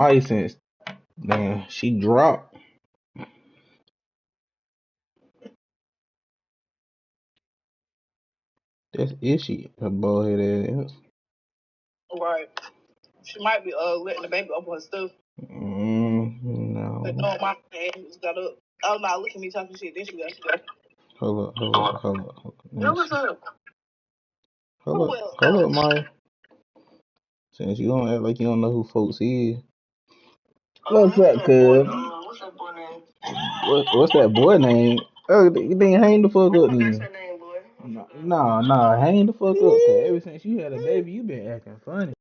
license. Then she dropped. That's Ishy, a bald head ass. Right. She might be letting the baby up on her stuff. No. But no, my hand just got up. Oh no, look at me talking shit. Then she got. Hold up. No, what's up? Hold up, Maya. Since you don't act like you don't know who folks is. What's up, cuz? What's that boy name? What's that boy name? Oh, you think hang the fuck up then? That's her name, boy. Nah, hang the fuck up. Cause ever since you had a baby, you been acting funny.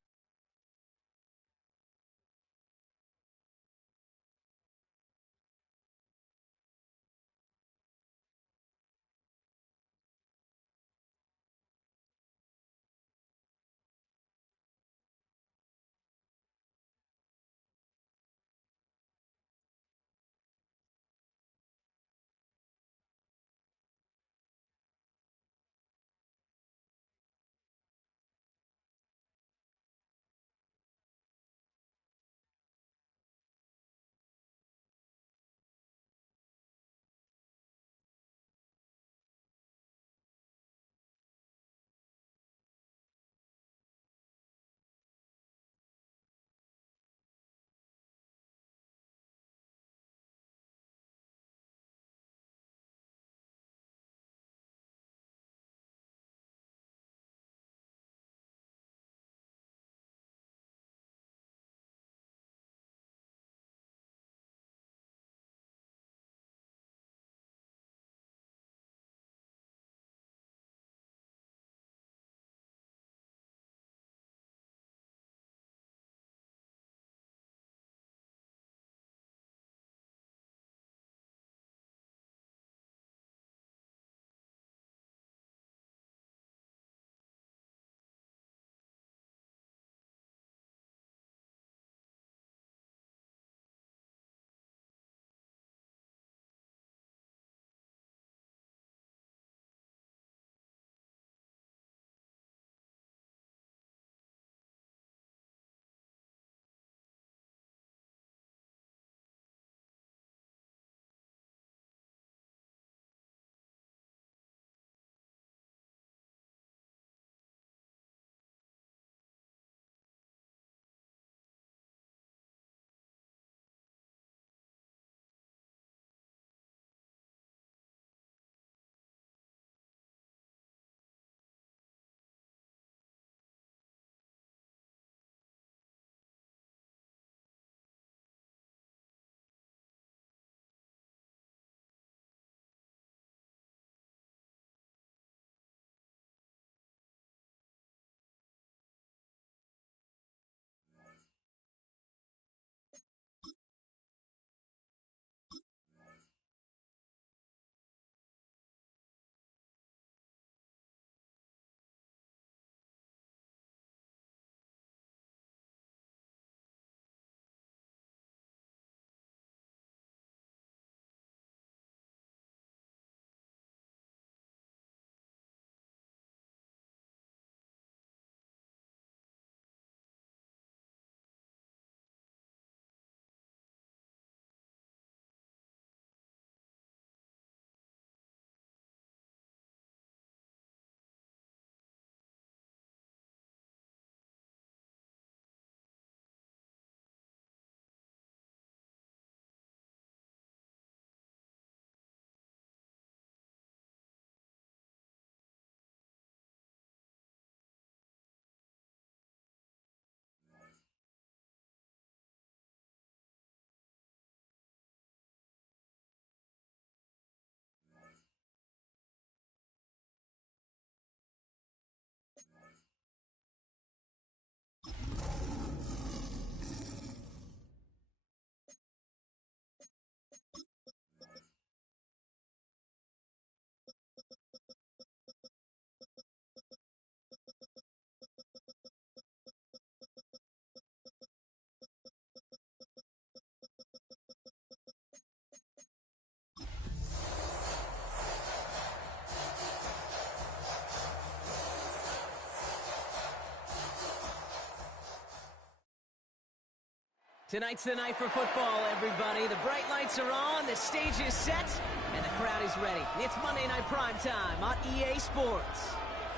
Tonight's the night for football, everybody. The bright lights are on, the stage is set, and the crowd is ready. It's Monday Night Primetime on EA Sports.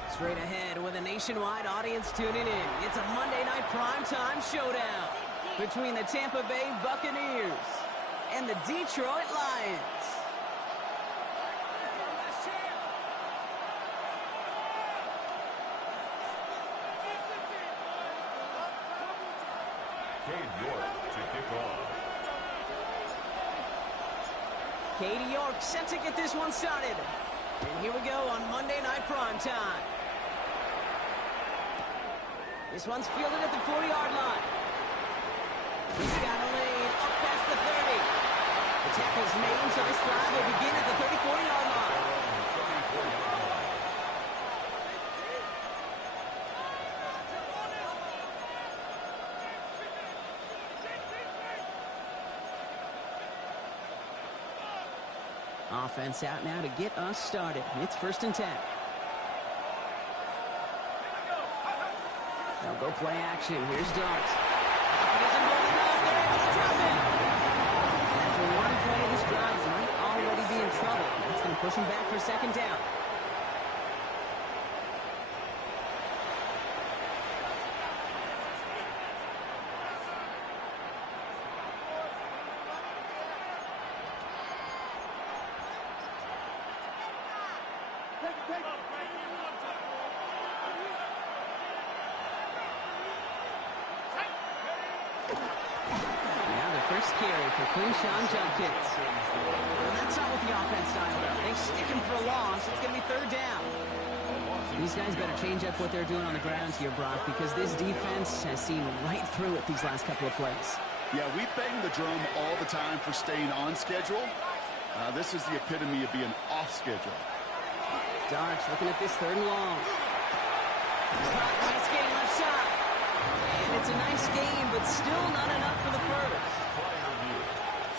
Straight ahead with a nationwide audience tuning in. It's a Monday Night Primetime showdown between the Tampa Bay Buccaneers and the Detroit Lions. Katie York set to get this one started. And here we go on Monday Night Primetime. This one's fielded at the 40-yard line. He's got a lane up past the 30. The tackle's made, so this drive will begin at the 34-yard line. Offense out now to get us started. It's 1st and 10. They'll go play action. Here's Darts. He doesn't hold it up. They're able to drop it. After one play, this drive might already be in trouble. That's going to push him back for 2nd down. Sean Judkins. Well, that's not what the offense dialed up. They stick him for a loss. It's going to be 3rd down. These guys better change up what they're doing on the ground here, Brock, because this defense has seen right through it these last couple of plays. Yeah, we bang the drum all the time for staying on schedule. This is the epitome of being off schedule. Darts looking at this 3rd and long. Nice game left side. And it's a nice game, but still not enough for the first.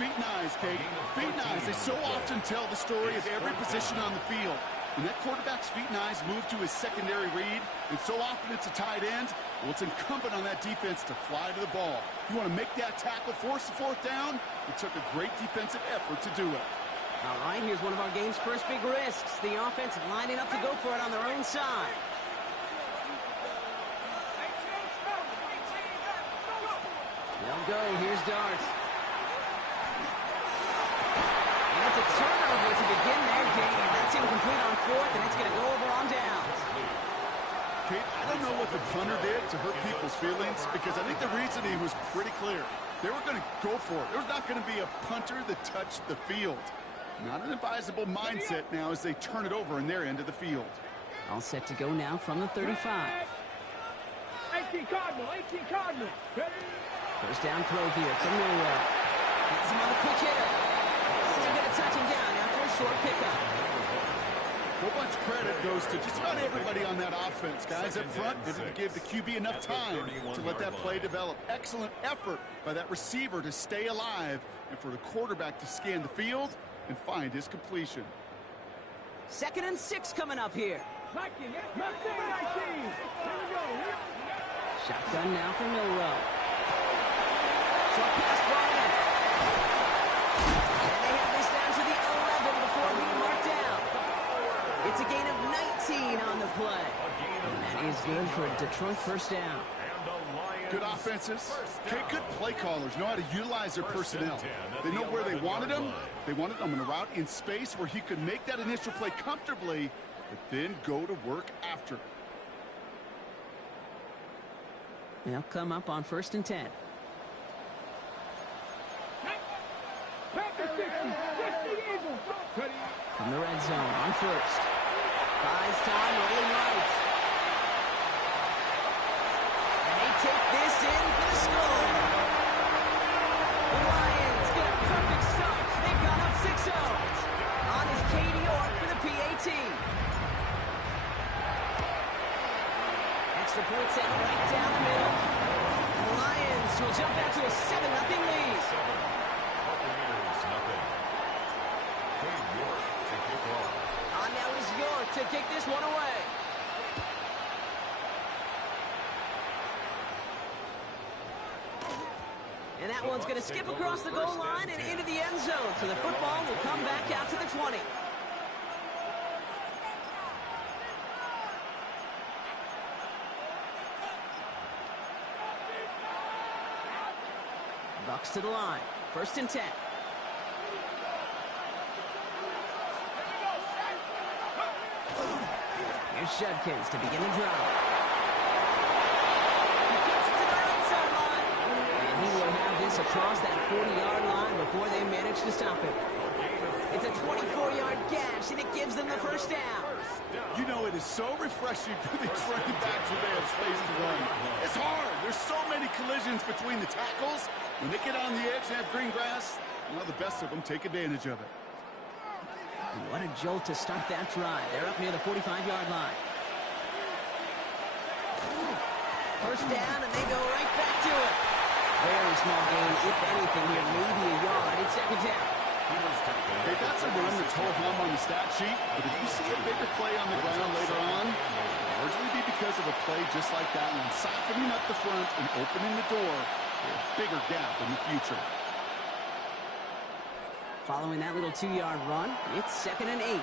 Feet and eyes, Kate. Feet and eyes. They so often tell the story of every position on the field. When that quarterback's feet and eyes move to his secondary read, and so often it's a tight end, well, it's incumbent on that defense to fly to the ball. You want to make that tackle, force the 4th down? It took a great defensive effort to do it. All right, here's one of our game's first big risks. The offense lining up to go for it on their own side. They'll go. Here's Darts. It's a turnover to begin their game. That's incomplete on 4th, and it's going to go over on downs. Kate, I don't know what the punter did to hurt people's feelings, because I think the reasoning was pretty clear. They were going to go for it. There's not going to be a punter that touched the field. Not an advisable mindset now as they turn it over in their end of the field. All set to go now from the 35. 18 Cardinal. 18 Cardinal. 1st down throw here from Millwall. Gets him on the quick hitter. Still going to touch him down after a short pickup. A whole bunch of credit goes to just about everybody on that offense. Guys up front didn't give the QB enough time to let that play develop. Excellent effort by that receiver to stay alive and for the quarterback to scan the field and find his completion. 2nd and 6 coming up here. Shotgun now for Milrow. Short pass brought in. And they have this down to the 11 before being marked down. It's a gain of 19 on the play. And that is good for a Detroit 1st down. Good offenses. Okay, good play callers know how to utilize their personnel. They know where they wanted them. They wanted them in a route in space where he could make that initial play comfortably, but then go to work after. They'll come up on 1st and 10. From the red zone on 1st. Buys time, rolling right. And they take this in for the score. The Lions get a perfect start. They've got up 6-0. On is Katie York for the PAT. Extra point set right down the middle. And the Lions will jump out to a 7-0 lead. On now is York to kick this one away. And that that one's going to skip across the goal line and into the end zone. So the football will come back out to the 20. Bucks to the line. 1st and 10. Here's Judkins to begin the drive. He gets it to the right sideline. And he will have this across that 40-yard line before they manage to stop him. It's a 24-yard gash, and it gives them the 1st down. You know, it is so refreshing for these running backs when they have space to run. It's hard. There's so many collisions between the tackles. When they get on the edge and have green grass, well, the best of them take advantage of it. What a jolt to start that drive. They're up near the 45-yard line. 1st down, and they go right back to it. Very small gain, if anything here, maybe a yard. It's 2nd down. Hey, that's a run that's ho-hum on the stat sheet, but if you see a bigger play on the ground later on, it'll largely be because of a play just like that one, softening up the front and opening the door for a bigger gap in the future. Following that little 2-yard run, it's 2nd and 8.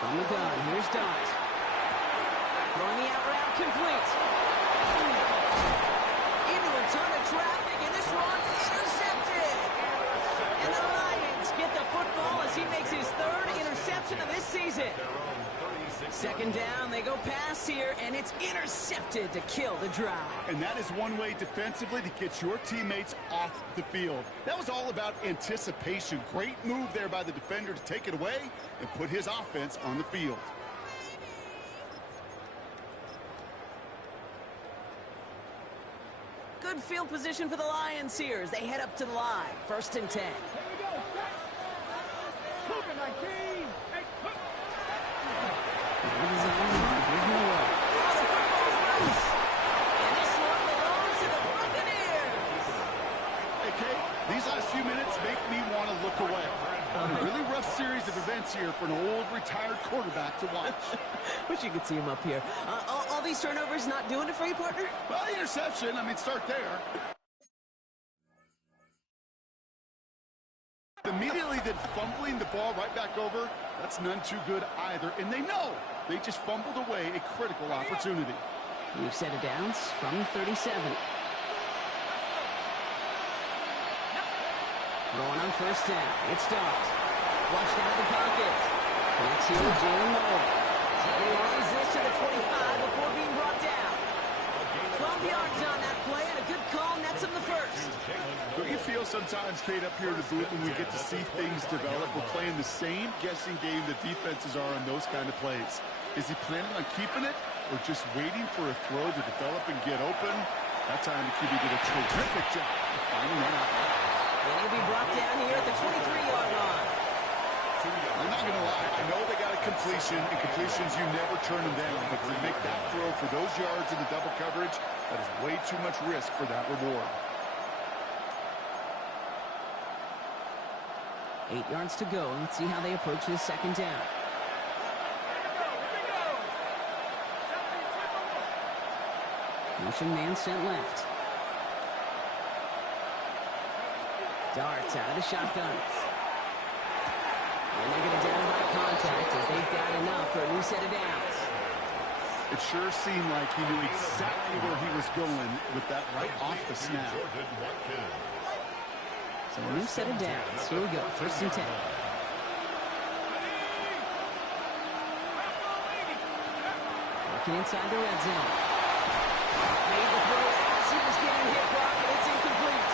From the gun, here's Dart. Throwing the out route complete. Into a ton of traffic, and this one's intercepted. And the Lions get the football as he makes his 3rd interception of this season. 2nd down, they go pass here, and it's intercepted to kill the drive. And that is one way defensively to get your teammates off the field. That was all about anticipation. Great move there by the defender to take it away and put his offense on the field. Good field position for the Lions here as they head up to the line. 1st and 10. Here's Noah. Oh, the football's loose. And this one belongs to the Buccaneers. Hey, Kate, these last few minutes make me want to look away. A really rough series of events here for an old retired quarterback to watch. Wish you could see him up here. All these turnovers not doing it for you, partner? Well, interception, start there. Immediately then fumbling the ball right back over, that's none too good either. And they know they just fumbled away a critical opportunity. We've set it downs from the 37. Going on 1st down. It's Dart. Flushed out of the pocket. Connects here with Jalen Noel. He runs this to the 25 before being brought down. 12 yards on that play, and a good call nets him the 1st. Don't you feel sometimes, Kate, up here in the booth when we get to see things develop? We're playing the same guessing game the defenses are on those kind of plays. Is he planning on keeping it or just waiting for a throw to develop and get open? That time the QB did a terrific job of finding that out. And he'll be brought down here at the 23-yard line. I'm not going to lie. I know they got a completion, and completions, you never turn them down. But to make that throw for those yards in the double coverage, that is way too much risk for that reward. 8 yards to go. Let's see how they approach this 2nd down. Motion man sent left. Darts out of the shotgun. And they're going to down by contact as they've got enough for a new set of downs. It sure seemed like he knew exactly where he was going with that right off the snap. So a new set of downs. Here we go. 1st and 10. Working inside the red zone. Made the throw as he was getting hit, Brock, and it's incomplete.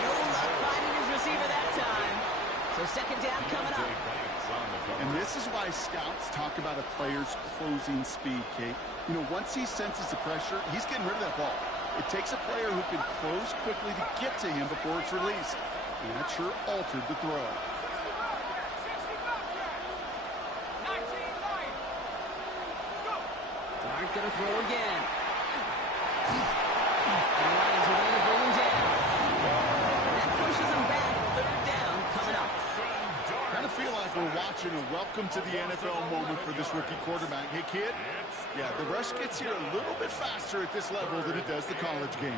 No luck finding his receiver that time. So 2nd down coming up. And this is why scouts talk about a player's closing speed, Kate. Once he senses the pressure, he's getting rid of that ball. It takes a player who can close quickly to get to him before it's released. And that sure altered the throw. Dart gonna throw again. And Lions are going to bring him down. That pushes him back. 3rd down coming up. to feel like we're watching a welcome to the NFL moment for this rookie quarterback. Hey, kid, yeah, the rush gets here a little bit faster at this level than it does the college game.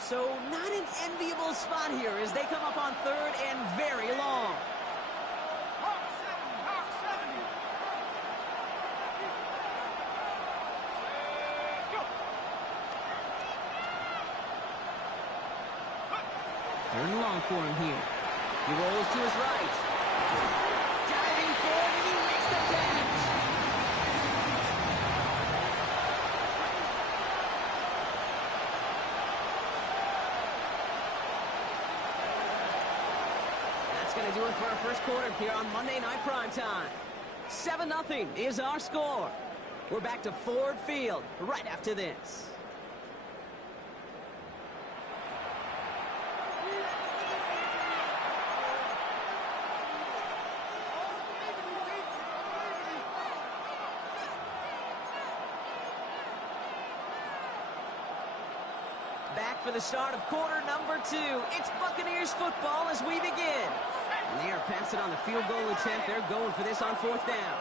So not an enviable spot here as they come up on third and very long. Third and long for him here. He rolls to his right. Diving forward and he makes the catch. That's going to do it for our first quarter here on Monday Night Primetime. 7-0 is our score. We're back to Ford Field right after this. Back for the start of quarter number 2. It's Buccaneers football as we begin. And they are passing on the field goal attempt. They're going for this on 4th down.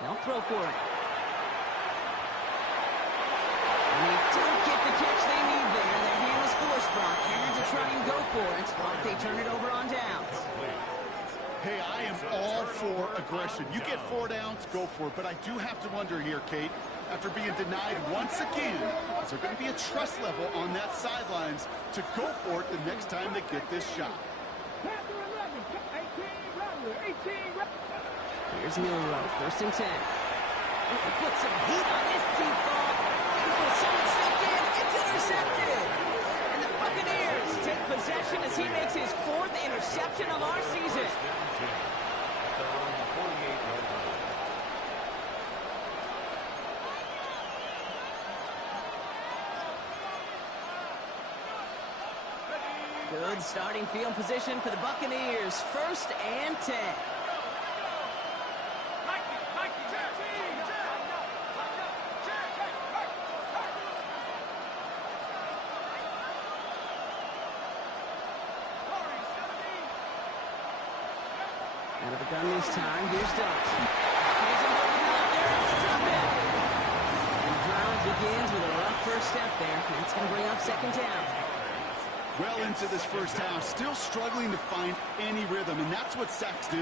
They'll throw for it. And they don't get the catch they need there. Their hand was forced, Brock. Had to try and go for it, but they turn it over on downs. Hey, I am all for aggression. You get 4 downs, go for it. But I do have to wonder here, Kate, after being denied once again, is there going to be a trust level on that sidelines to go for it the next time they get this shot? Here's Milrow, 1st and 10. Put some heat on this deep ball. And someone stepped in. It's intercepted. And the Buccaneers take possession as he makes his 4th interception of our season. Good starting field position for the Buccaneers. 1st and 10. Out of the gun this time. Here's Dutch. Here's him going out there. Stop it. And the drive begins with a rough first step there. That's going to bring up 2nd down. Well into this first half, still struggling to find any rhythm, and that's what sacks do.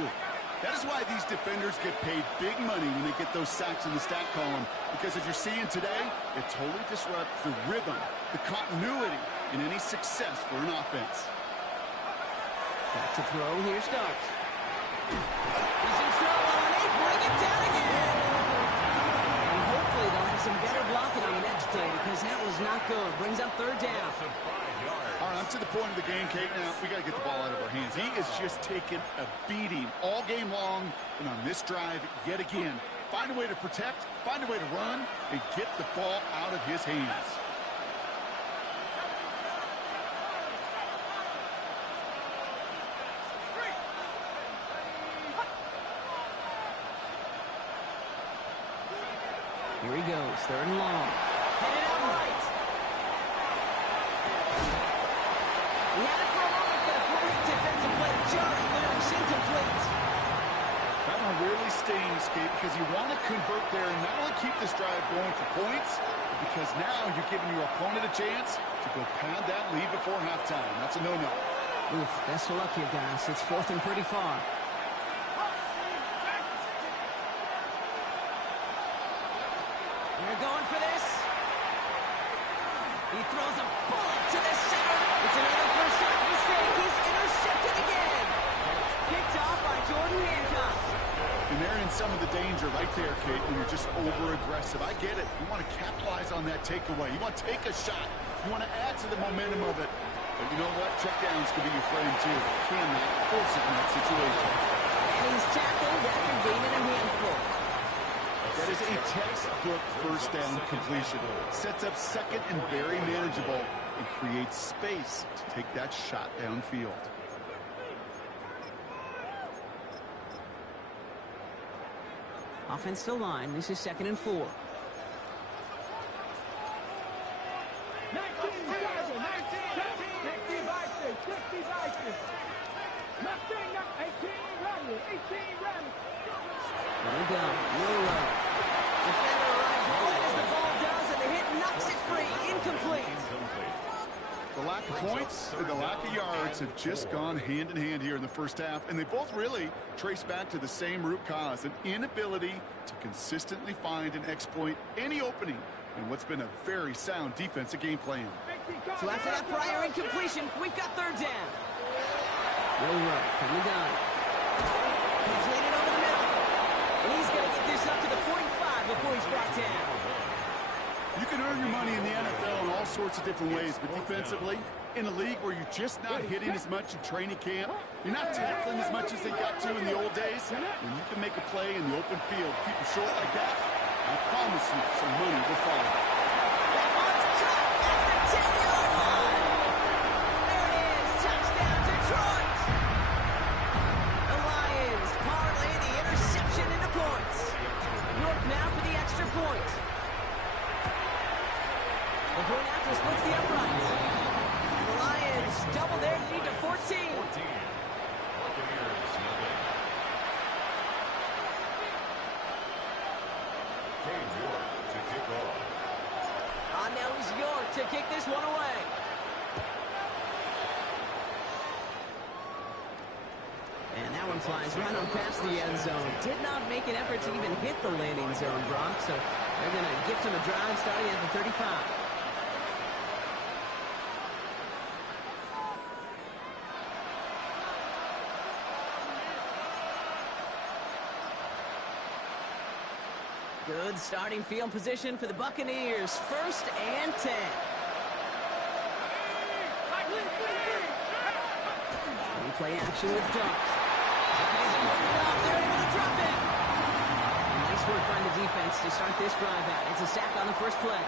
That is why these defenders get paid big money when they get those sacks in the stat column, because as you're seeing today, it totally disrupts the rhythm, the continuity, and any success for an offense. Back to throw. Here's Starks. He's in trouble, and they bring it down again. And hopefully they'll have some better blocking on the next play, because that was not good. Brings up 3rd down. All right, I'm to the point of the game, Kate. Now, we got to get the ball out of our hands. He is just taking a beating all game long. And on this drive, yet again, find a way to protect, find a way to run, and get the ball out of his hands. Here he goes, 3rd and long. Headed out right. He had it for a moment, but a great defensive play. Jarring loose, incomplete. That one really stings, Kate, because you want to convert there and not only keep this drive going for points, because now you're giving your opponent a chance to go pad that lead before halftime. That's a no-no. Oof, best of luck here, guys. It's 4th and pretty far. They're going for this. He throws a bullet to the center. It's another first down mistake. He's intercepted again. Picked off by Jordan Hancock. And they're in some of the danger right there, Kate, when you're just over-aggressive. I get it. You want to capitalize on that takeaway. You want to take a shot. You want to add to the momentum of it. But you know what? Checkdowns can be your friend, too. Cannot force it in that situation. And he's tackled after gaining a handful. That is a textbook first down completion. Sets up 2nd and very manageable and creates space to take that shot downfield. Offense to line. This is 2nd and 4. There we go. Euro. Defender arrives right as the ball does, and the hit knocks it free. Incomplete. The lack of points and the lack of yards have just gone hand in hand here in the first half, and they both really trace back to the same root cause, an inability to consistently find and exploit any opening in what's been a very sound defensive game plan. So after that prior incompletion, we've got 3rd down. Euro from the gun. Completed over the middle. And he's going to get this up to the 45 before he's brought down. You can earn your money in the NFL in all sorts of different ways, but defensively, in a league where you're just not hitting as much in training camp, you're not tackling as much as they got to in the old days, when you can make a play in the open field, keep it short like that, I promise you some money will follow. That one's caught at the 10-yard line. There it is. Touchdown, Detroit. The Lions parlay the interception into points. York now for the extra point. The point after splits the uprights. The Lions double their lead to 14. Now is York to kick this one away. And that one flies right on past the end zone. Did not make an effort to even hit the landing zone, Brock. So they're going to gift him a drive starting at the 35. Good starting field position for the Buccaneers. 1st and 10. Play action with Jones. They're able to drop it. Nice work by the defense to start this drive out. It's a sack on the first play.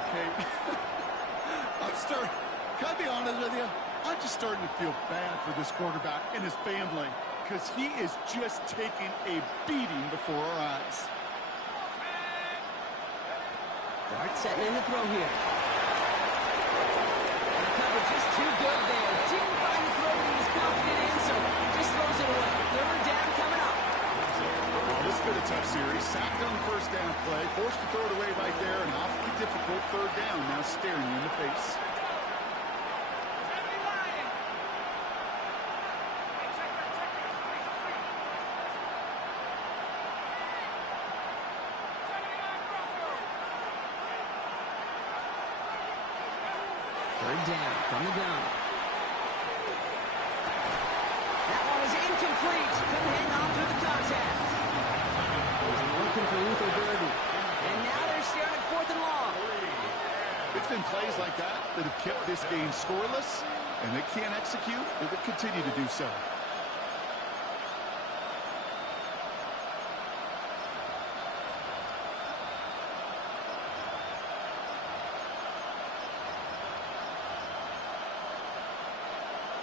Okay. Can I be honest with you? I'm just starting to feel bad for this quarterback and his family because he is just taking a beating before our eyes. Dart setting in the throw here. And the cover just too good there. Didn't find the throw that he was confident in, so just throws it away. 3rd down coming up. Well, this has been a tough series. Sacked on the first down play. Forced to throw it away right there. An awfully difficult 3rd down now staring you in the face. Down from the gun. That one is incomplete. Couldn't hang on through the contact. He's looking for Luther Burden. And now they're staring at 4th and long. It's been plays like that that have kept this game scoreless, and they can't execute. They will continue to do so.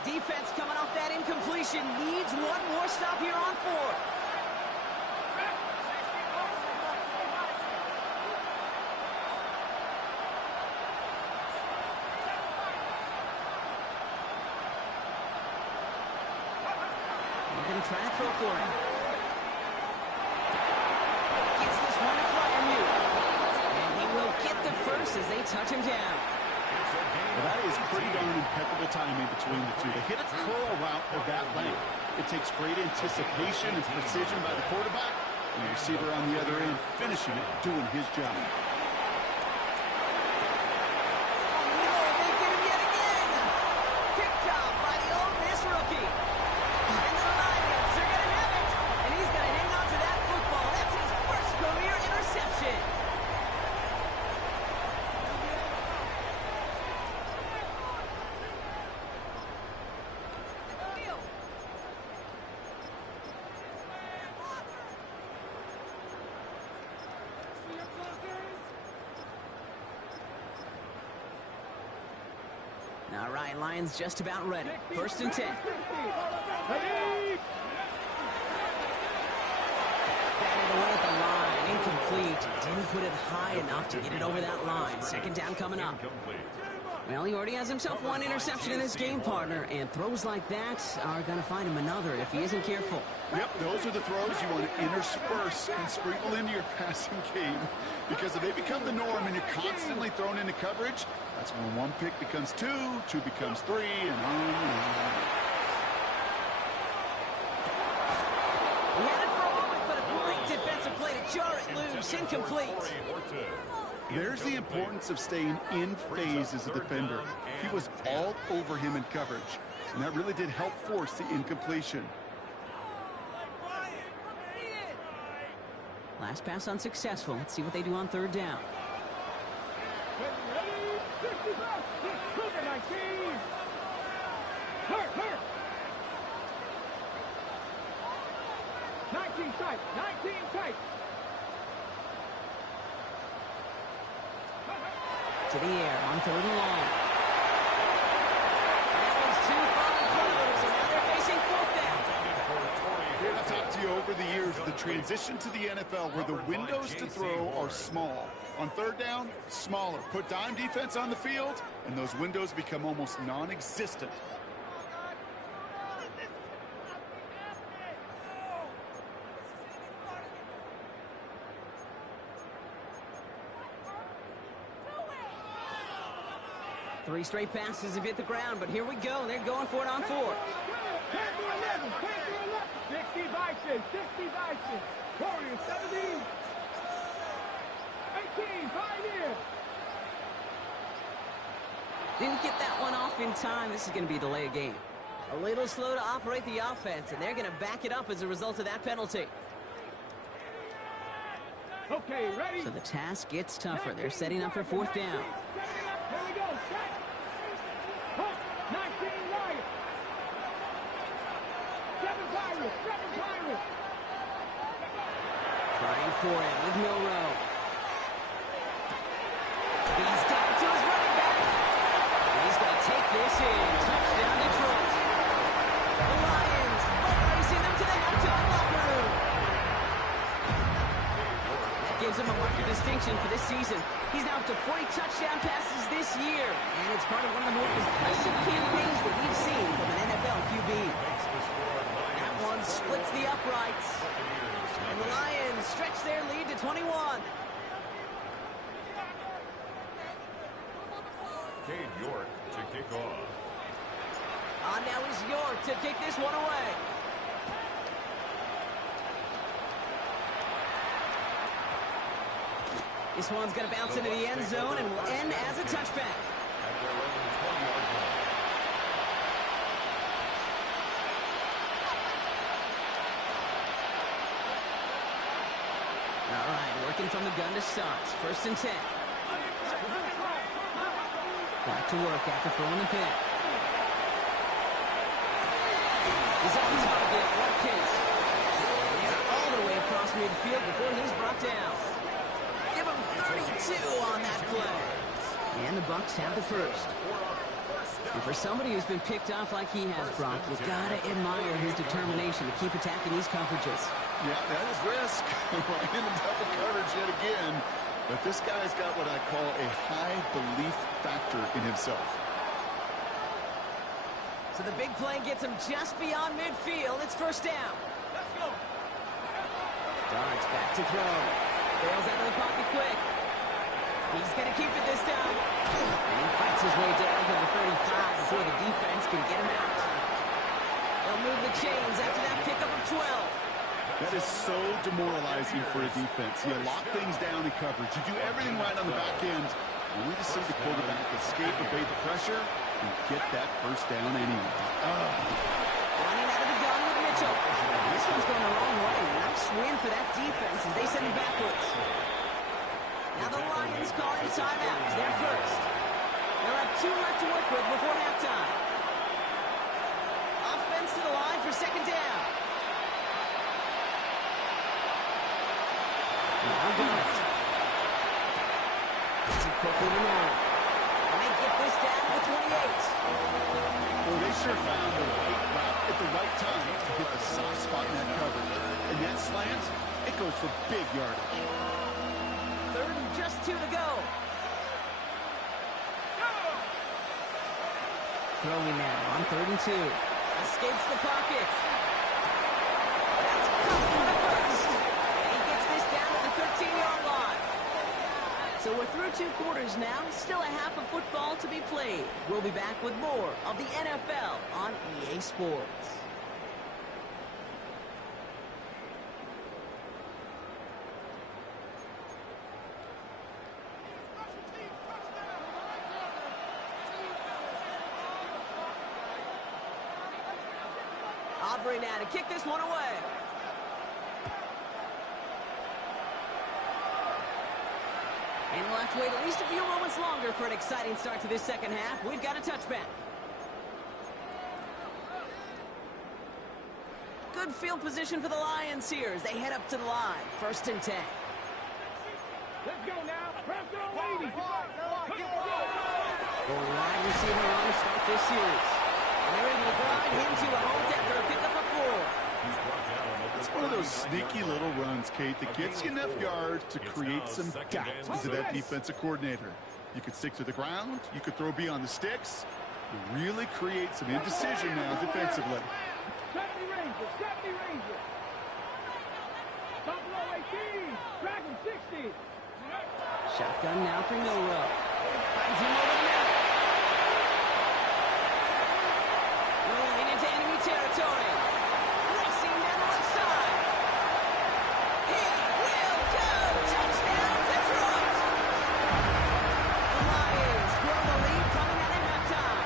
Defense coming off that incompletion needs one more stop here on 4th. They're going to try and throw for him. Gets this one to Fryermuth. And he will get the first as they touch him down. Well, that is pretty darn impeccable timing between the two. To hit a curl route of that length, it takes great anticipation and precision by the quarterback, and the receiver on the other end finishing it, doing his job. No, they get him yet again. Picked off by the Ole Miss rookie. And the Lions are going to have it. And he's going to hang on to that football. That's his first career interception. All right, Lions just about ready. 1st and 10. That complete. Didn't put it high enough to get it over that line. Second down coming up. Well, he already has himself one interception in his game, partner, and throws like that are going to find him another if he isn't careful. Yep, those are the throws you want to intersperse and sprinkle into your passing game, because if they become the norm and you're constantly thrown into coverage, that's when one pick becomes two, two becomes three, and on and on. He had it for a moment, but a great defensive play to jar it loose. Incomplete. There's the importance of staying in phase as a defender. He was all over him in coverage, and that really did help force the incompletion. Last pass unsuccessful. Let's see what they do on third down. To the air on third and long. That one's too far in front of them, so now they're facing fourth down. I've talked to you over the years, the transition to the NFL where the windows to throw are small. On third down, smaller. Put dime defense on the field, and those windows become almost non-existent. Three straight passes have hit the ground, but here we go. They're going for it on fourth. 60 Bison, 60 Bison. Warriors 17. 18, Pioneers. Didn't get that one off in time. This is going to be a delay of game. A little slow to operate the offense, and they're going to back it up as a result of that penalty. Okay, ready? So the task gets tougher. They're setting up for fourth down. Here we go, set. Hook, 19 Lions. 7 Pirates, 7 Pirates. Trying for it with Milrow. He's down to his running back. He's going to take this in. Touchdown Detroit. The Lions racing them to the halftime locker room. That gives him a marked distinction for this season. He's now up to 40 touchdown passes this year, and it's part of one of the more impressive campaigns that we've seen from an NFL QB. That one splits the uprights, and the Lions stretch their lead to 21. Cade York to kick off. On now is York to kick this one away. This one's going to bounce into the end zone and will end as a touchback. All right, working from the gun to start. First and 10. Back to work after throwing the pick. He's on target, Watkins. And all the way across midfield before he's brought down. Give him 32 on that play. And the Bucs have the first. And for somebody who's been picked off like he has, Brock, you gotta admire his determination to keep attacking these coverages. Yeah, that is risk. Right in the double coverage yet again. But this guy's got what I call a high belief factor in himself. So the big play gets him just beyond midfield. It's first down. Let's go. Darts back to throw. Bails out of the pocket quick. He's going to keep it this time. And he fights his way down to the 35 before the defense can get him out. They'll move the chains after that pickup of 12. That is so demoralizing for a defense. You lock things down in coverage. You do everything right on the back end. And we just see the quarterback escape, evade the pressure, and get that first down anyway. Running out of the gun with Mitchell. This one's going the wrong way. Nice win for that defense as they send him backwards. Now the Lions calling timeouts. They're first. They'll have 2 left to work with before halftime. Offense to the line for second down. Now Garrett. It's a quickly to roll. And they get this down to 28. Well, they sure found the right route at the right time to hit the soft spot in that coverage. And that slant, it goes for big yardage. just 2 to go. Throwing now on 3rd and 2. Escapes the pocket. That's caught for the first. And he gets this down to the 13-yard line. So we're through 2 quarters now. Still a half of football to be played. We'll be back with more of the NFL on EA Sports. Aubrey now to kick this one away. And we'll have to wait at least a few moments longer for an exciting start to this second half. We've got a touchback. Good field position for the Lions here as they head up to the line. 1st and 10. Let's go now. Press it on 80. Going wide receiver on to start this series. And they're able to grind him to a hold after a pickup of 4. It's one of those sneaky little runs, Kate, that gets you enough yards to create some doubt into that defensive coordinator. You could stick to the ground. You could throw beyond the sticks. You really create some indecision now defensively. 70 Rangers, 70 Rangers. Buffalo 18, Dragon 60. Shotgun now for Milrow. Finds him over the middle. Rolling into enemy territory. Racing down the left side. He will go. Touchdown, Detroit. The Lions grow the lead coming out of halftime.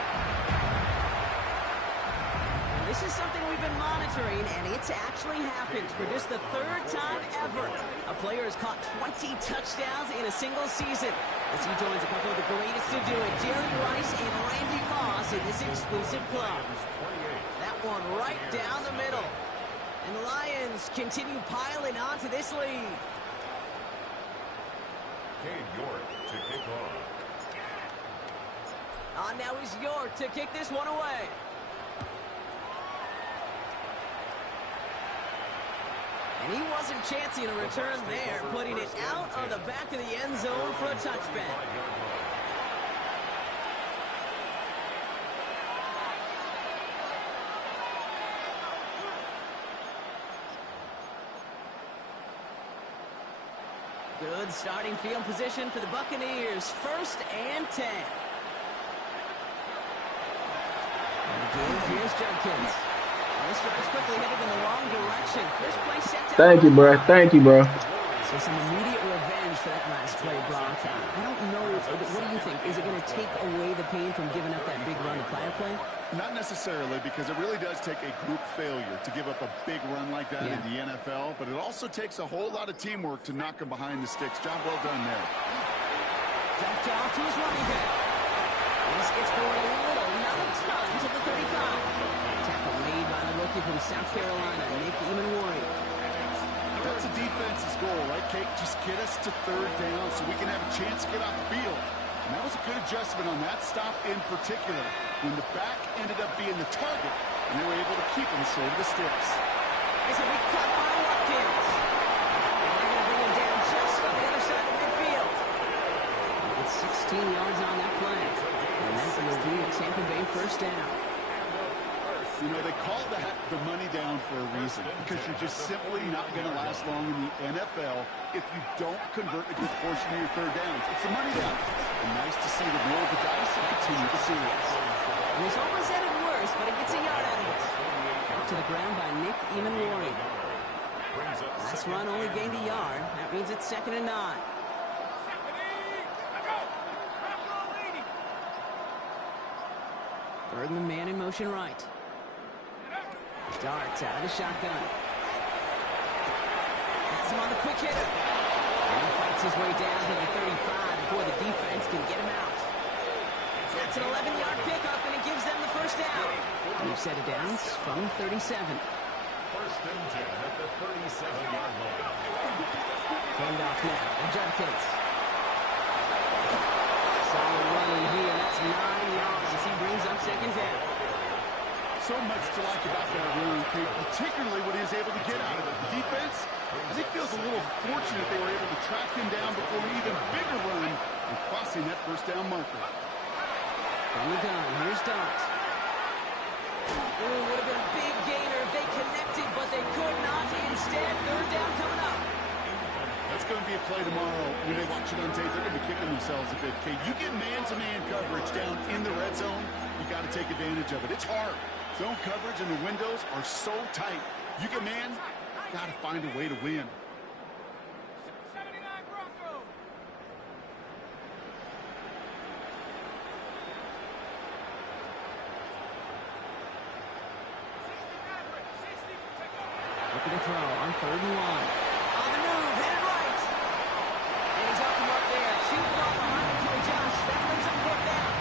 This is something we've been monitoring, and it's actually happened for just the 3rd time ever. A player has caught 20 touchdowns in a single season as he joins a couple of the greatest to do it, Jerry Rice and Randy Moss in this exclusive club. That one right down the middle. And the Lions continue piling on to this lead. Cade York to kick off. On now is York to kick this one away. And he wasn't chancing a return there, putting it out of the back of the end zone for a touchback. Good starting field position for the Buccaneers. 1st and 10. And again, here's Judkins. This drive's quickly headed in the wrong direction. First play set down. Thank you, bro. Thank you, bro. So some immediate revenge for that last play, Brock. I don't know. What do you think? Is it going to take away the pain from giving up that big run to play? Not necessarily, because it really does take a group failure to give up a big run like that in the NFL, but it also takes a whole lot of teamwork to knock him behind the sticks. Job well done there. Dumped off to his running back. This gets forward a little, not a ton, to the 35. Tackle made by the rookie from South Carolina, Nick Emanwari. That's a defense's goal, right, Kate? Just get us to 3rd down so we can have a chance to get off the field. And that was a good adjustment on that stop in particular, when the back ended up being the target, and they were able to keep him short of the sticks. It's a big cut by Watkins. And they're going to bring him down just on the other side of midfield. It's 16 yards on that play. And that will be a Tampa Bay 1st down. You know, they call that the money down for a reason, because you're just simply not going to last long in the NFL if you don't convert a good portion of your 3rd downs. It's the money down. And nice to see them roll the dice and continue the series. And it's almost headed worse, but it gets a yard out of it. Out to the ground by Nick Emanwari. Last run only gained a yard. That means it's 2nd and 9. Third and the man in motion right. Darts out of the shotgun. Has him on the quick hitter. And he fights his way down to the 35 before the defense can get him out. That's an 11-yard pickup, and it gives them the 1st down. New set of downs from 37. 1st and 10 at the 37-yard line. Hand off now to Judkins. Solid running here. That's 9 yards. He brings up 2nd down. So much to like about that run, Kate, particularly what he was able to get out of it. The defense I think it feels a little fortunate they were able to track him down before an even bigger run and crossing that first down marker. From the gun, here's Dart. Ooh, would have been a big gainer if they connected, but they could not. Instead, third down coming up. That's going to be a play tomorrow. When they watch it on tape, they're going to be kicking themselves a bit. Okay, you get man-to-man coverage down in the red zone, you got to take advantage of it. It's hard. Zone coverage and the windows are so tight. You get man, got to find a way to win. 79 Broncos. Looking to throw on 3rd and 1. On the move, headed right. And he's off the mark there. Too far behind him to adjust. That brings him 4th down.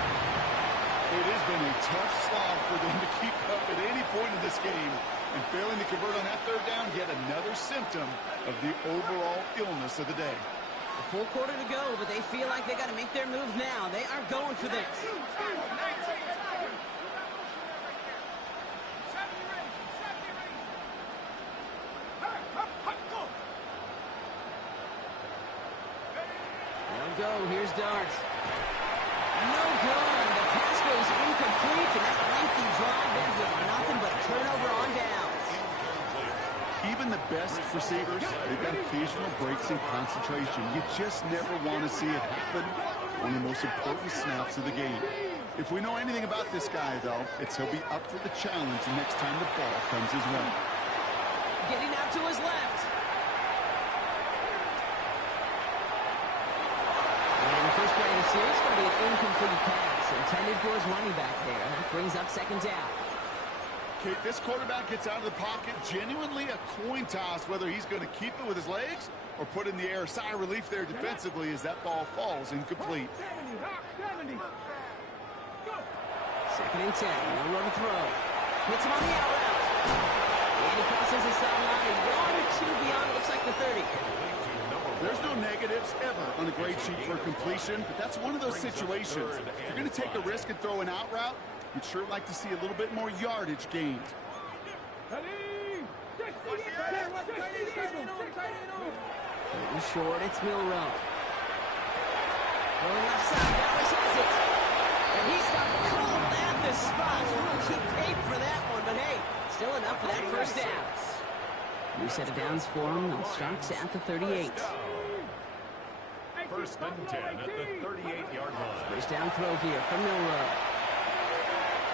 It has been a tough slog for them to keep up at any point in this game. And failing to convert on that 3rd down, yet another symptom of the overall illness of the day. A full quarter to go, but they feel like they got to make their move now. They are going for this. They'll go. Here's Dart. No good. The pass goes incomplete, and that lengthy drive ends with nothing but a turnover on downs. Even the best receivers, they've got occasional breaks in concentration. You just never want to see it happen on the most important snaps of the game. If we know anything about this guy, though, it's he'll be up for the challenge the next time the ball comes his way. Getting out to his left. And the first play of the series is going to be an incomplete pass intended for his running back there. That brings up 2nd down. Okay, this quarterback gets out of the pocket, genuinely a coin toss whether he's going to keep it with his legs or put it in the air. Sigh of relief there defensively as that ball falls incomplete. 2nd and 10. No run to throw. Hits him on the out route. And he crosses the sideline a yard or 2 beyond. Looks like the 30. There's no negatives ever on a grade sheet for a completion, but that's one of those situations. If you're going to take a risk and throw an out route, you'd sure like to see a little bit more yardage gained. Getting short, it's Milrow. Going left side, Dallas has it. And he's cold at the spot. We'll keep paid for that one, but hey, still enough for that first down. New set of downs for him. They'll start at the 38. 1st and 10 at the 38-yard line. First down throw here from Milrow.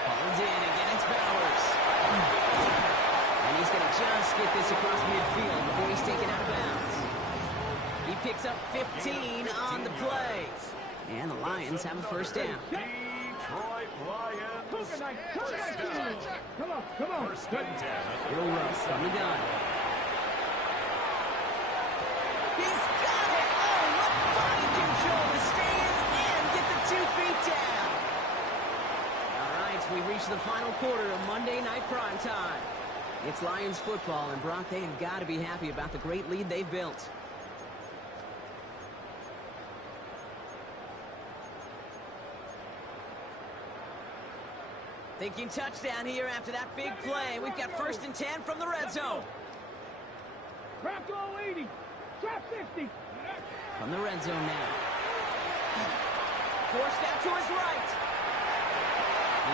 Hauled in, again it's Bowers. And he's going to just get this across midfield before he's taken out of bounds. He picks up 15 on the play. And the Lions have a first down. Detroit Lions. First down. Come on. 1st and 10 at the Milrow from the gun. He's got it! Oh, what body control to stay in and get the 2 feet down. All right, we reach the final quarter of Monday Night Primetime. It's Lions football, and Brock, they have got to be happy about the great lead they've built. Thinking touchdown here after that big play. We've got 1st and 10 from the red zone. Bronco 80. Trap 50. From the red zone now. Forced out to his right.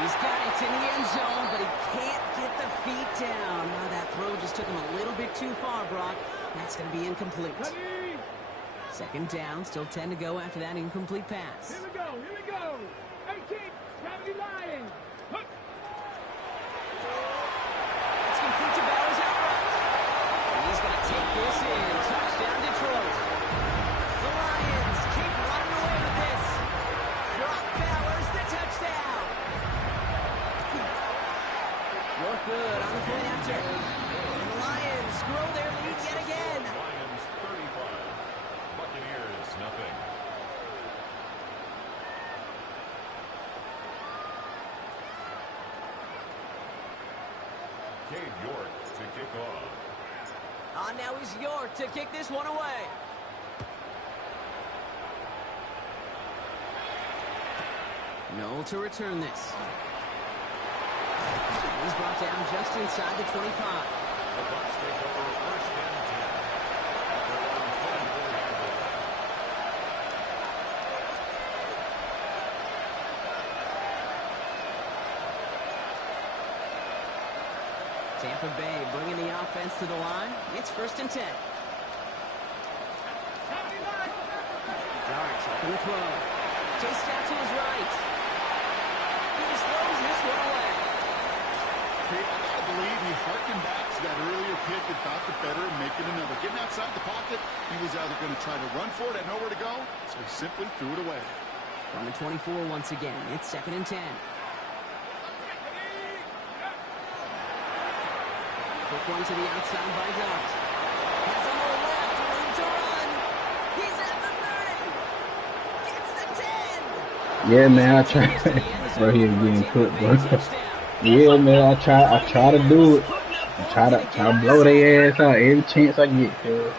He's got it in the end zone, but he can't get the feet down. Oh, that throw just took him a little bit too far, Brock. That's going to be incomplete. 2nd down, still 10 to go after that incomplete pass. Here we go. 18. Gravity Lions. It's complete to Bowers outright. And he's going to take this in. Touchdown, Detroit. The Lions keep running away with this. Brock Bowers, the touchdown. You're good on the point after. And the Lions grow their lead yet again. Lions 35. Buccaneers nothing. Cade York to kick off. On now is York to kick this one away. Noel to return this. He's brought down just inside the 25. The Bucs take over 1st and 10. Tampa Bay bringing the offense to the line. It's 1st and 10. Darts open the throw. Chased out to his right. He just throws this one away. I gotta believe he harkened back to that earlier pick and thought the better and make it another. Getting outside the pocket, he was either going to try to run for it, had nowhere to go, so he simply threw it away. On the 24 once again, it's 2nd and 10. Quick one to the outside by Dart. Has a little left, room to run. He's at the 30. Gets the 10. Yeah, man, I tried. Bro, he was getting cooked, bro. Yeah, man, I try to do it. I try to blow their ass out every chance I get, cuz.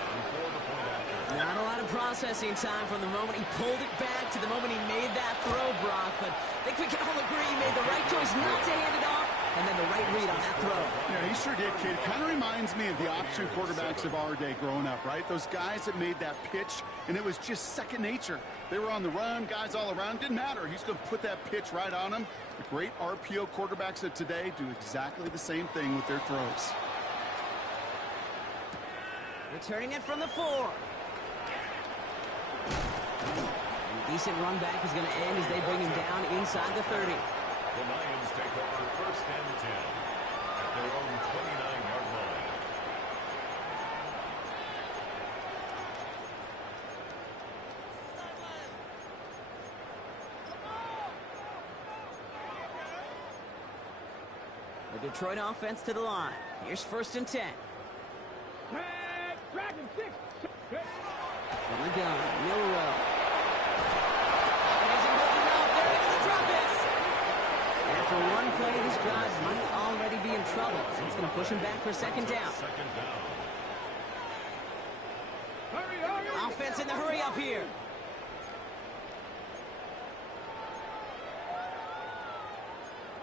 Not a lot of processing time from the moment he pulled it back to the moment he made that throw, Brock. But I think we can all agree he made the right choice not to hand it off, and then the right read on that throw. Yeah, he sure did, kid. Kind of reminds me of the option quarterbacks of our day growing up, right? Those guys that made that pitch, and it was just second nature. They were on the run, guys all around. Didn't matter. He's going to put that pitch right on him. The great RPO quarterbacks of today do exactly the same thing with their throws. Returning it from the 4. And a decent run back is going to end as they bring him down inside the 30. The Lions take over 1st and 10 at their own 29-yard line. The Detroit offense to the line. Here's 1st and 10. Dragon 6. From the gun, Milrow. After one play, this drive might already be in trouble. So it's going to push him back for 2nd down. Hurry. Offense in the hurry up here.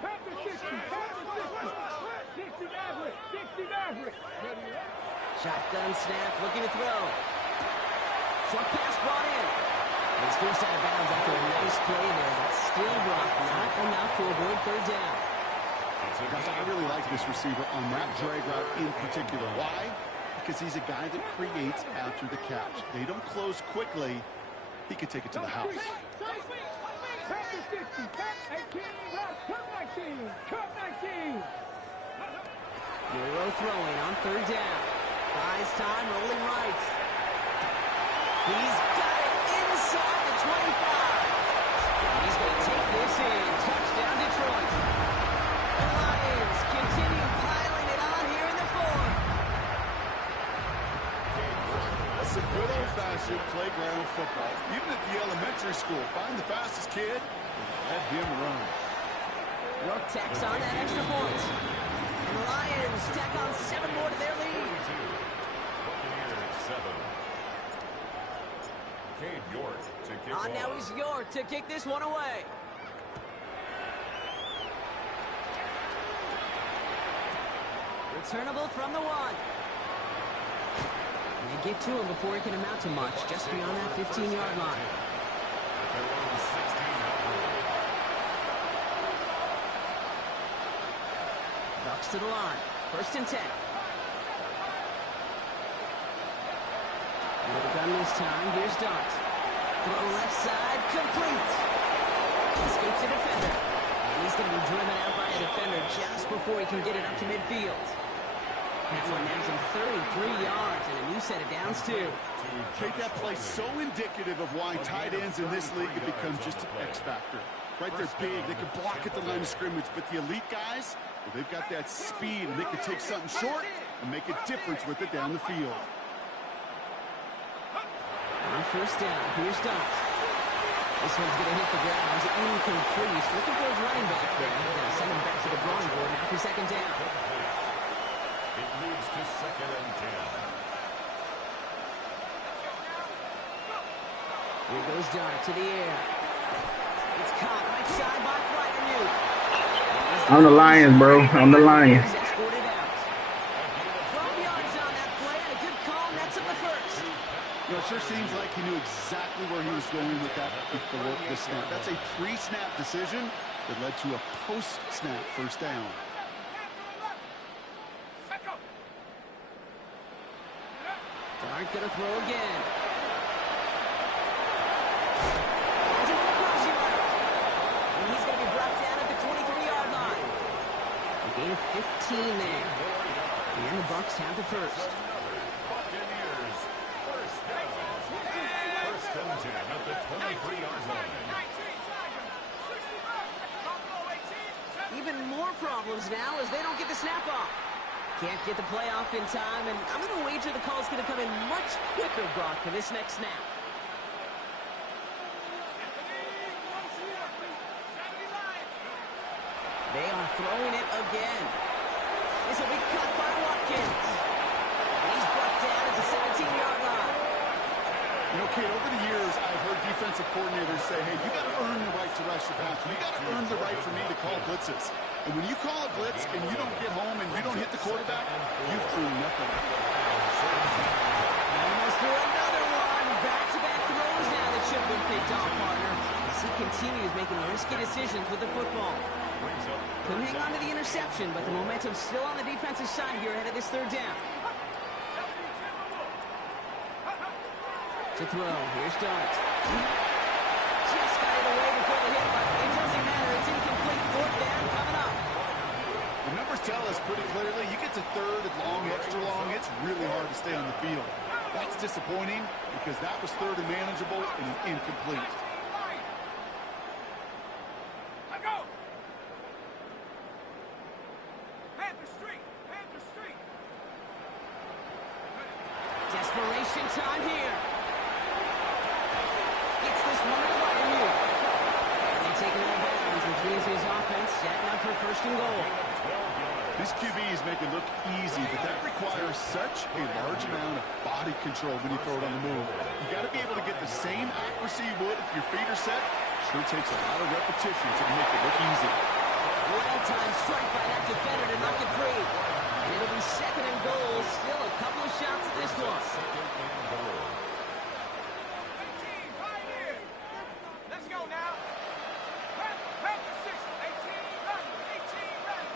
Pass the 60. 60 Maverick. Shotgun snap, looking to throw. Short pass brought in. He's forced out of bounds after a nice play there, but still blocked, not enough to avoid 3rd down. Guys, I really like this receiver on that drag route in particular. Why? Because he's a guy that creates after the catch. They don't close quickly. He could take it to the house. Pass the 60. Cut 19. Euro throwing on 3rd down. Buys time, rolling right. He's got it inside the 25. He's going to take this in. Touchdown, Detroit. The Lions continue piling it on here in the 4th. That's a good old-fashioned playground football. Even at the elementary school, find the fastest kid and let him run. York tacks on that extra point. And the Lions tack on 7 more to their lead. Buccaneers 7. Cade York to kick off. Now he's York to kick this one away. Returnable from the 1. They get to him before he can amount to much, just beyond that 15-yard line. Their own 16-yard line. Bucks to the line. 1st and 10. With a gun this time, here's Dart. Throw left side, complete. Escapes a defender. And he's going to be driven out by a defender just before he can get it up to midfield. That one nabs him 33 yards and a new set of downs, too. Kate, that play so indicative of why tight ends in this league have become just an X factor. Right, they're big, they can block at the line of scrimmage, but the elite guys, well, they've got that speed, and they can take something short and make a difference with it down the field. On 1st down, here's Dart. This one's going to hit the ground, incomplete. Looking for his running back there. Going to send him back to the drawing board now for 2nd down. It moves to 2nd and 10. Here goes Dart to the air. It's caught right side by Freiermuth. On the Lions, bro. On the Lions. He's escorted out. 12 yards on that play and a good call. Nets him the 1st. You know, it sure seems like he knew exactly where he was going with that before the snap. That's a pre-snap decision that led to a post-snap 1st down. Dart gonna throw again. And he's gonna be brought down at the 23-yard line. A gain of 15 there. And the Bucs have the first. Buccaneers, first down. First and 10 at the 23-yard line. Even more problems now as they don't get the snap off. Can't get the play off in time, and I'm going to wager the call's going to come in much quicker, Brock, for this next snap. They are throwing it again. This will be cut by Watkins. He's brought down at the 17-yard line. You know, Kate, over the years, I've heard defensive coordinators say, hey, you got to earn the right to rush the passer. You got to earn the right for me to call blitzes. And when you call a blitz and you don't get home and you don't hit the quarterback, you've earned nothing. Almost threw another one. Back-to-back throws now that should have been picked off, partner. As he continues making risky decisions with the football. Couldn't hang on to the interception, but the momentum's still on the defensive side here ahead of this third down. To throw. Here's Dart. Just got it away before the hit, but it doesn't matter. It's incomplete. Fourth down coming up. The numbers tell us pretty clearly, you get to third and long, extra long, it's really hard to stay on the field. That's disappointing because that was third and manageable and incomplete. Desperation time here. Gets this one to Fryermuth. And they take it out of bounds, which means his offense setting up for first and goal. These QBs make it look easy, but that requires such a large amount of body control when you throw it on the move. You got to be able to get the same accuracy you would if your feet are set. Sure takes a lot of repetition to make it look easy. Well-timed strike by that defender to knock it free. And it'll be second and goal. Still a couple of shots at this one. Let's go now. Madden26, 18 run, 18 run.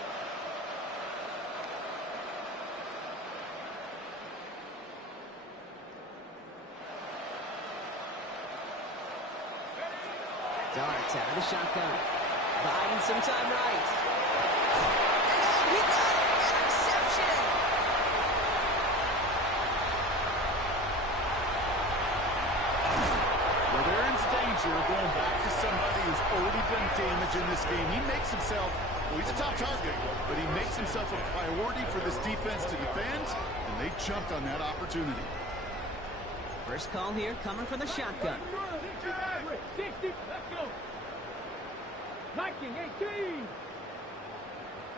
Dart out of the shotgun. Buying some time right. And he got it! Interception! Well, they're in danger of going back to somebody who's already done damage in this game. He makes himself, well, he's a top target, but he makes himself a priority for this defense to defend, and they jumped on that opportunity. First call here coming from the shotgun. 60, let's go. 19, 18.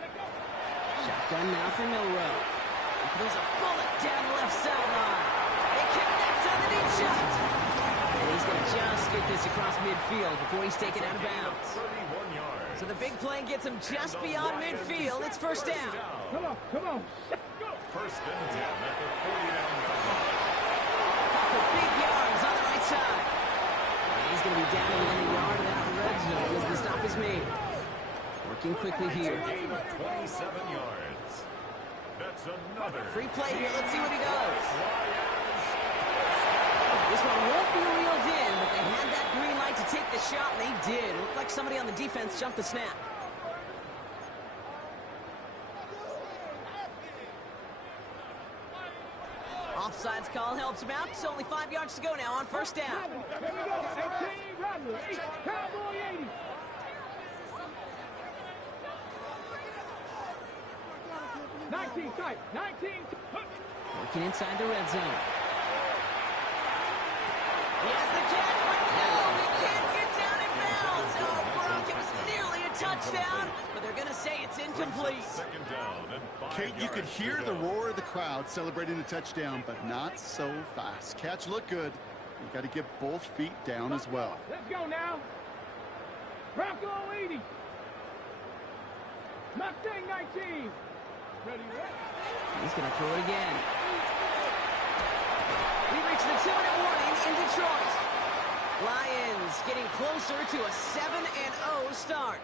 Let's go. Shotgun now for Milrow. He throws a bullet down the left sideline. They connect on the deep shot. And he's going to just get this across midfield before he's taken out of bounds. 31 yards. So the big play gets him just beyond midfield. It's first down. Come on, come on. Go. First and 10 at the 49-yard line. For big yards on the right side. And he's going to be down within a yard of that red zone as the stop is made. Working quickly here. Gain of 27 yards. That's another. Free play here. Let's see what he does. This one won't be reeled in, but they had that green light to take the shot, and they did. Looked like somebody on the defense jumped the snap. Offsides call helps him out. It's only 5 yards to go now on first down. Here we go. 18, Rattler. 8, Cowboy 80. Tight. 19. Working inside the red zone. He has the catch, but no, he can't get down in bounds. Oh, Brock, it was nearly a touchdown, but they're going to say it's incomplete. Second down and 5 Kate, you could yards hear to the go. roar of the crowd celebrating the touchdown, but not so fast. Catch looked good. You got to get both feet down as well. Let's go now. Bronco 80. Mustang 19. Ready, He's going to throw it again. We reach the 2-minute warning in Detroit. Lions getting closer to a 7-0 start.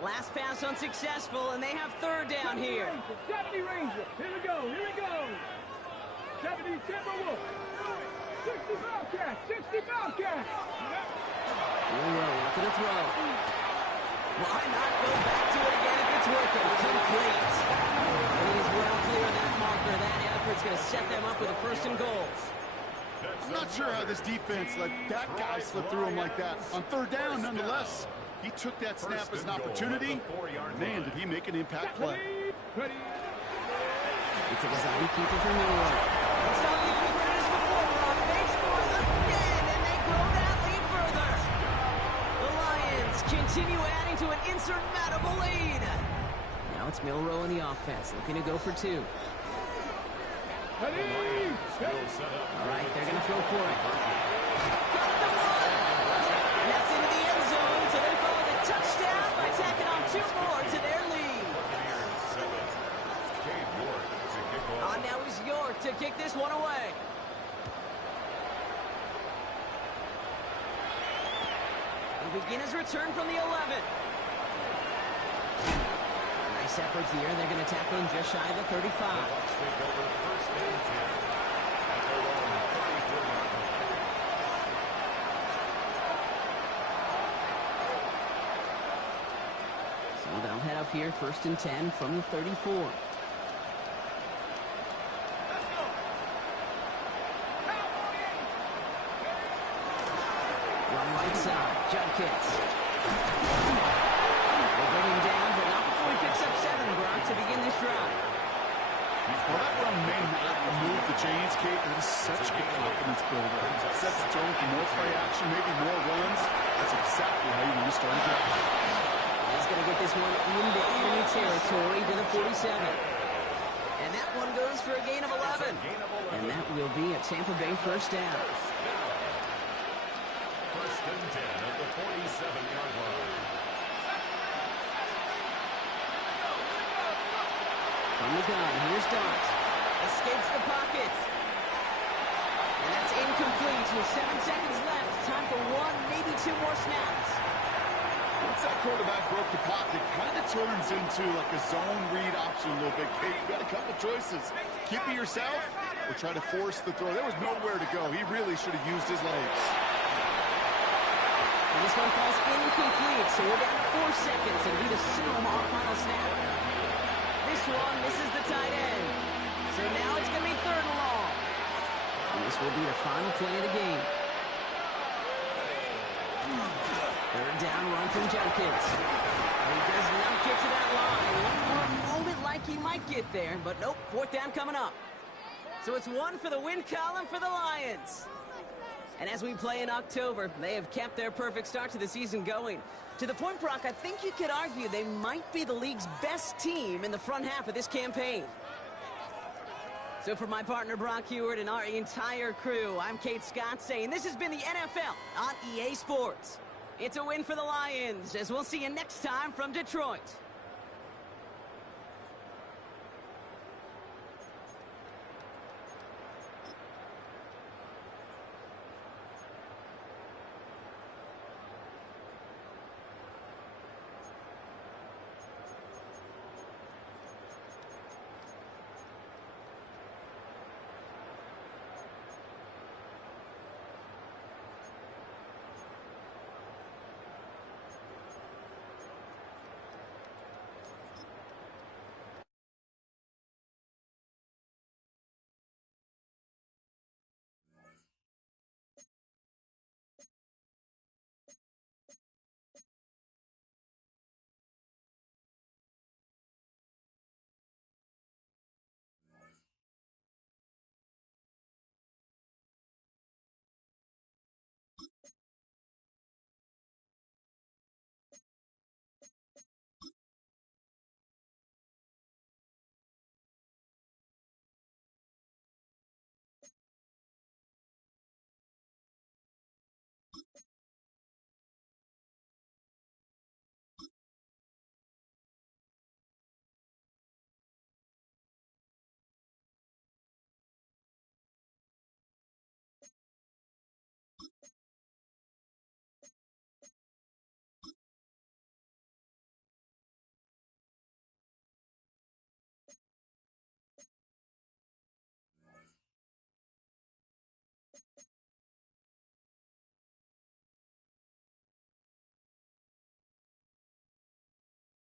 Last pass unsuccessful, and they have third down here. 70 Ranger. Here we go. 70 Timberwolves. 60 Bobcats. 60 Bobcats. Looking to throw. Why not go back to it again if it's working? Complete. He is well clear of that marker. That effort's going to set them up with a first and goal. I'm not sure how this defense let that guy slip through him like that. On third down, nonetheless, he took that snap as an opportunity. Man, did he make an impact play. Ready. It's a design keeper for Miller. It's not looking for this before. Brock. They score again, and they grow that lead further. The Lions continue adding to an insurmountable lead. Now it's Milroe in the offense, looking to go for two. Ready. All right, they're going to throw for it. Got the one. And that's into the end zone, so they follow the touchdown by tacking on two more to their lead. Now is York to kick this one away. He'll begin his return from the 11. Nice effort here. They're going to tackle him just shy of the 35. So they'll head up here, 1st and 10 from the 34. Judkins. They bring him down, but not before he picks up 7, Brock, to begin this drive. Well, that run may not remove the chains, Kate. That is such a confidence builder. It sets the tone for more play action, maybe more runs. That's exactly how you want to start a drive. He's going to get this one into enemy territory to the 47. And that one goes for a gain of 11. And that will be a Tampa Bay first down. First and 10 at the 47-yard line. From the gun, here's Dart. Escapes the pocket. And that's incomplete with 7 seconds left. Time for one, maybe 2 more snaps. Once that quarterback broke the pocket, kind of turns into like a zone read option a little bit, Kate. You've got a couple choices. Keep it yourself or try to force the throw. There was nowhere to go. He really should have used his legs. And this one falls incomplete, so we're down to 4 seconds, and we assume our final snap. This one misses the tight end. So now it's going to be 3rd and long. And this will be the final play of the game. 3rd down run from Judkins. He does not get to that line. Looked for a moment like he might get there, but nope, 4th down coming up. So it's 1 for the win column for the Lions. And as we play in October, they have kept their perfect start to the season going. To the point, Brock, I think you could argue they might be the league's best team in the front half of this campaign. So for my partner, Brock Heward, and our entire crew, I'm Kate Scott saying this has been the NFL on EA Sports. It's a win for the Lions, as we'll see you next time from Detroit.